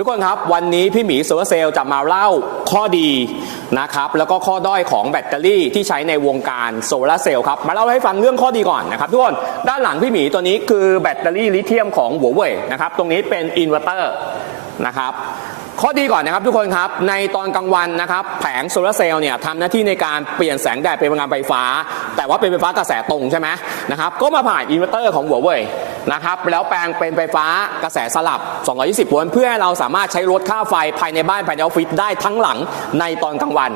ทุกคนครับวันนี้พี่หมีโซลาร์เซลล์จะมาเล่าข้อดีนะครับแล้วก็ข้อด้อยของแบตเตอรี่ที่ใช้ในวงการโซลาร์เซลล์ครับมาเล่าให้ฟังเรื่องข้อดีก่อนนะครับทุกคนด้านหลังพี่หมีตัวนี้คือแบตเตอรี่ลิเธียมของหัวเว่ยนะครับตรงนี้เป็นอินเวอร์เตอร์นะครับข้อดีก่อนนะครับทุกคนครับในตอนกลางวันนะครับแผงโซลาร์เซลล์เนี่ยทำหน้าที่ในการเปลี่ยนแสงแดดเป็นพลังงานไฟฟ้า แต่ว่าเป็นไฟฟ้ากระแสตรงใช่ไหมนะครับก็มาผ่านอินเวอร์เตอร์ของหัวเว่ย นะครับแล้วแปลงเป็นไฟฟ้ากระแสสลับ 220 โวลต์เพื่อให้เราสามารถใช้ลดค่าไฟภายในบ้านภายในออฟฟิศได้ทั้งหลังในตอนกลางวัน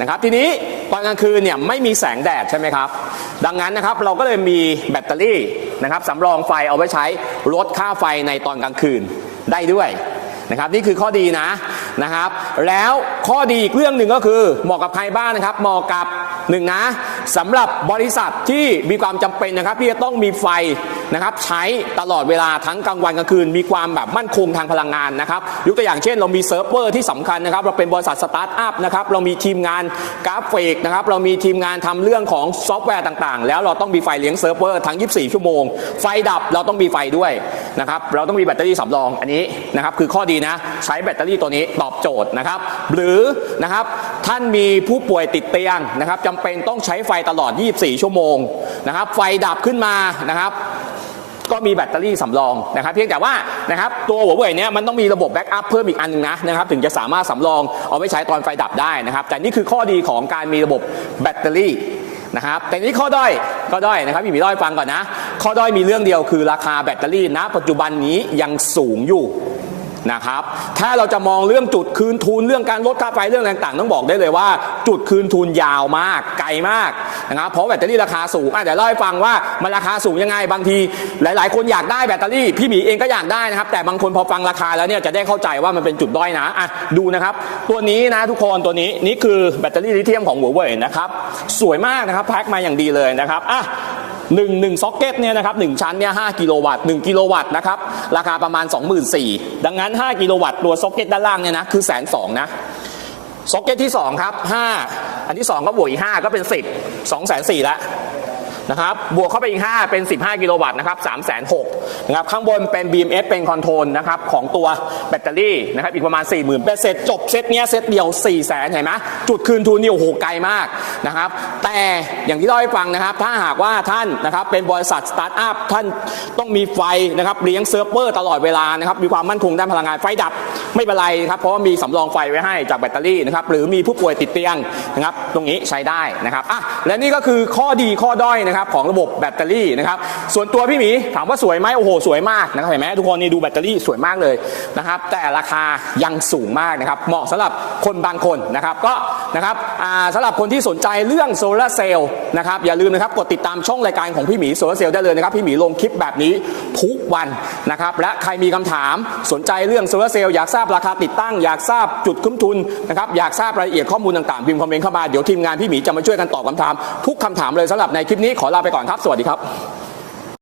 นะครับทีนี้ตอนกลางคืนเนี่ยไม่มีแสงแดดใช่ไหมครับ ดังนั้นนะครับเราก็เลยมีแบตเตอรี่นะครับสำรองไฟเอาไว้ใช้ลดค่าไฟในตอนกลางคืนได้ด้วยนะครับนี่คือข้อดีนะนะครับ แล้วข้อดีอีกเรื่องหนึ่งก็คือเหมาะกับใครบ้างนะครับเหมาะกับ หนึ่งนะสำหรับบริษัทที่มีความจำเป็นนะครับที่จะต้องมีไฟนะครับใช้ตลอดเวลาทั้งกลางวันกลางคืน มีความแบบมั่นคงทางพลังงานนะครับยกตัวอย่างเช่น เรามีเซิร์ฟเวอร์ที่สำคัญนะครับเราเป็นบริษัทสตาร์ทอัพนะครับเรามีทีมงานกราฟิกนะครับเรามีทีมงานทำเรื่องของซอฟต์แวร์ต่างๆ แล้วเราต้องมีไฟเลี้ยงเซิร์ฟเวอร์ทั้ง 24 ชั่วโมง ไฟดับเราต้องมีไฟด้วยนะครับเราต้องมีแบตเตอรี่สำรองอันนี้นะครับคือข้อดีนะใช้แบตเตอรี่ตัวนี้ตอบโจทย์นะครับหรือนะครับท่านมีผู้ป่วยติดเตียงนะครับจำเป็นต้องใช้ไฟตลอด 24 ชั่วโมงนะครับ ไฟดับขึ้นมานะครับ ก็มีแบตเตอรี่สำรองนะครับ เพียงแต่ว่านะครับตัวหัวเว่ยเนี้ยมันต้องมีระบบแบ็กอัพเพิ่มอีกอันหนึงนะนะครับถึงจะสามารถสำรองเอาไว้ใช้ตอนไฟดับได้นะครับ แต่นี่คือข้อดีของการมีระบบแบตเตอรี่นะครับแต่นี่ข้อด้อยข้อด้อยนะครับพี่มีด้อยฟังก่อนนะ ข้อด้อยมีเรื่องเดียวคือราคาแบตเตอรี่ณปัจจุบันนี้ยังสูงอยู่ นะครับ ถ้าเราจะมองเรื่องจุดคืนทุนเรื่องการลดค่าไฟเรื่องต่างๆ ต้องบอกได้เลยว่า จุดคืนทุนยาวมากไกลมากนะครับเพราะแบตเตอรี่ราคาสูงอะเดี๋ยวเล่าให้ฟังว่ามันราคาสูงยังไงบางที หลาย ๆ คนอยากได้แบตเตอรี่พี่หมีเองก็อยากได้นะครับ แต่บางคนพอฟังราคาแล้วเนี่ยจะได้เข้าใจว่ามันเป็นจุดด้อยนะอะดูนะครับ ตัวนี้นะทุกคนตัวนี้นี่คือแบตเตอรี่ลิเธียมของหัวเว่ยนะครับสวยมากนะครับแพ็คมาอย่างดีเลยนะครับอะ หนึ่งหนึ่งซ็อกเก็ตเนี่ยนะครับหนึ่งชั้นเนี่ยห้ากิโลวัตต์หนึ่งกิโลวัตต์นะครับราคาประมาณ 24,000ดังนั้น 5 กิโลวัตต์ตัวซ็อกเก็ตด้านล่างเนี่ยนะคือแสนสองนะซ็อกเก็ตที่2ครับ5อันที่ 2 ก็บวกอีก5ก็เป็น 10 2 4 0 0 0แล้วนะครับบวกเข้าไปอีก 5 เป็น 15 กิโลวัตต์นะครับ3 6 0 0 0นะครับข้างบนเป็น BMS เป็นคอนโทรลนะครับของตัวแบตเตอรี่นะครับอีกประมาณ 40,000เป็นเสร็จจบเซตเนี้ยเซตเดียว 4 0 0 0 0เห็นไหมจุดคืนทุนนี่โอ้โหไกลมากนะครับ แต่อย่างที่เล่าให้ฟังนะครับ ถ้าหากว่าท่านนะครับเป็นบริษัทสตาร์ทอัพท่านต้องมีไฟนะครับเลี้ยงเซิร์ฟเวอร์ตลอดเวลานะครับมีความมั่นคงด้านพลังงานไฟดับไม่เป็นไรครับเพราะว่ามีสำรองไฟไว้ให้จากแบตเตอรี่นะครับหรือมีผู้ป่วยติดเตียงนะครับตรงนี้ใช้ได้นะครับอะและนี่ก็คือข้อดีข้อด้อยนะครับของระบบแบตเตอรี่นะครับส่วนตัวพี่หมีถามว่าสวยไหมโอ้โหสวยมากนะครับเห็นไหมทุกคนนี่ดูแบตเตอรี่สวยมากเลยนะครับแต่ราคายังสูงมากนะครับเหมาะสำหรับคนบางคนนะครับก็ นะครับสำหรับคนที่สนใจเรื่องโซลาร์เซลล์นะครับอย่าลืมนะครับกดติดตามช่องรายการของพี่หมีโซลาร์เซลล์ได้เลยนะครับพี่หมีลงคลิปแบบนี้ทุกวันนะครับและใครมีคำถามสนใจเรื่องโซลาร์เซลล์อยากทราบราคาติดตั้ง อยากทราบจุดคุ้มทุนนะครับอยากทราบรายละเอียดข้อมูลต่างๆพิมพ์คอมเมนต์เข้ามาเดี๋ยวทีมงานพี่หมีจะมาช่วยกันตอบคำถามทุกคำถามเลยสำหรับในคลิปนี้ขอลาไปก่อนครับ สวัสดีครับ